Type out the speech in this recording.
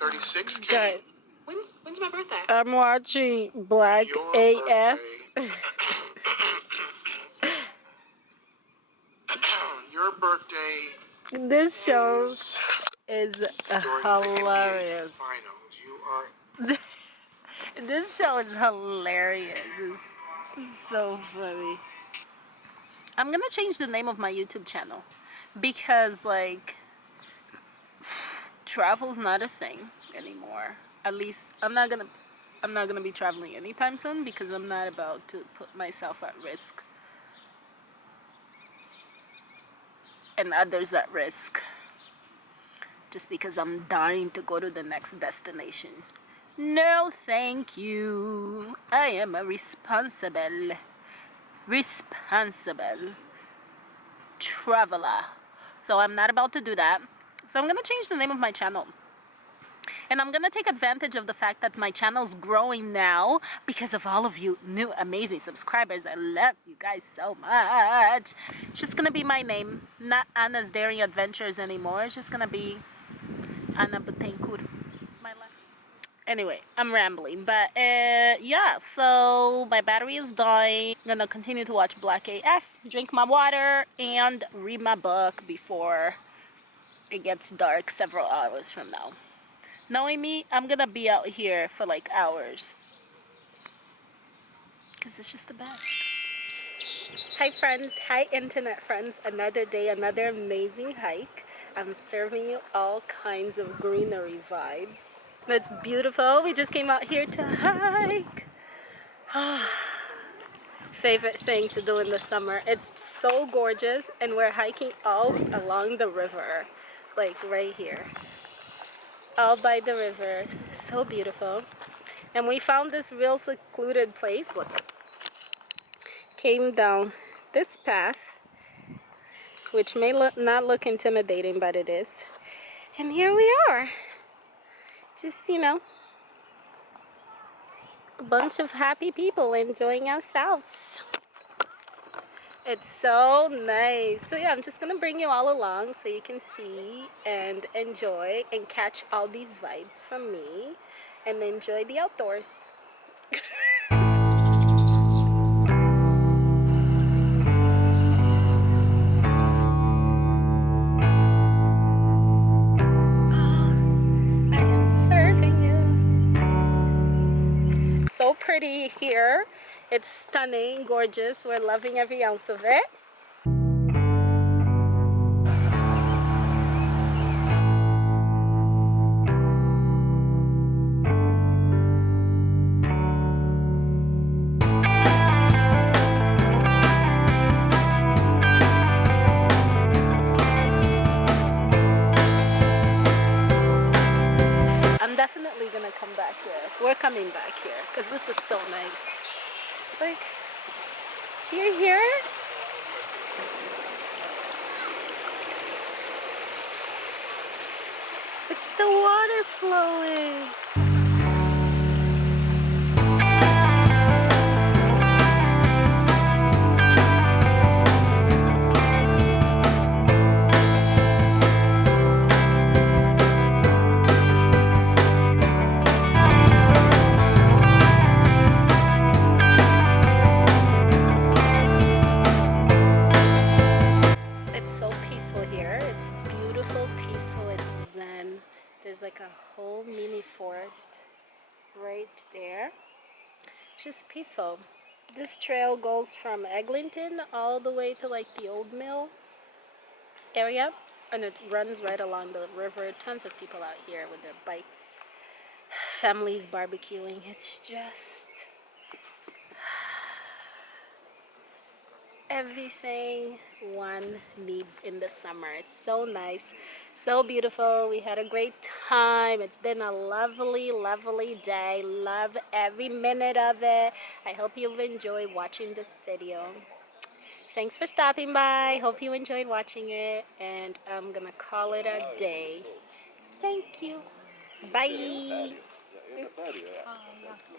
36K. Guys, When's my birthday? I'm watching Black AF. Your birthday. This show is hilarious. Finals. You are. This show is hilarious. It's so funny. I'm gonna change the name of my YouTube channel because, like, travel's not a thing anymore. At least I'm not gonna be traveling anytime soon because I'm not about to put myself at risk and others at risk just because I'm dying to go to the next destination. No, thank you. I am a responsible traveler. So I'm not about to do that. So I'm gonna change the name of my channel. And I'm gonna take advantage of the fact that my channel's growing now because of all of you new amazing subscribers. I love you guys so much. It's just gonna be my name, not Anna's Daring Adventures anymore. It's just gonna be Anna Betancourt. My life. Anyway, I'm rambling, but yeah, so my battery is dying. I'm gonna continue to watch Black AF, drink my water, and read my book before it gets dark several hours from now. Knowing me, I'm gonna be out here for like hours because it's just the best. Hi friends, hi internet friends. Another day, another amazing hike. I'm serving you all kinds of greenery vibes. It's beautiful. We just came out here to hike. Favorite thing to do in the summer. It's so gorgeous, and we're hiking all along the river, like right here. All by the river. So beautiful. And we found this real secluded place. Look. Came down this path, which may not look intimidating, but it is. And here we are. Just, you know, a bunch of happy people enjoying ourselves. It's so nice. So yeah, I'm just gonna bring you all along so you can see and enjoy and catch all these vibes from me and enjoy the outdoors. I am serving you. So pretty here. It's stunning, gorgeous. We're loving every ounce of it. I'm definitely gonna come back here. We're coming back here because this is so nice. Like, do you hear it? It's the water flowing. There's like a whole mini forest right there. Just peaceful. This trail goes from Eglinton all the way to like the old mill area, and it runs right along the river. Tons of people out here with their bikes, families barbecuing. It's just everything one needs in the summer. It's so nice, so beautiful. We had a great time. It's been a lovely, lovely day. Love every minute of it. I hope you've enjoyed watching this video. Thanks for stopping by. Hope you enjoyed watching it, and I'm gonna call it a day. Thank you. Bye.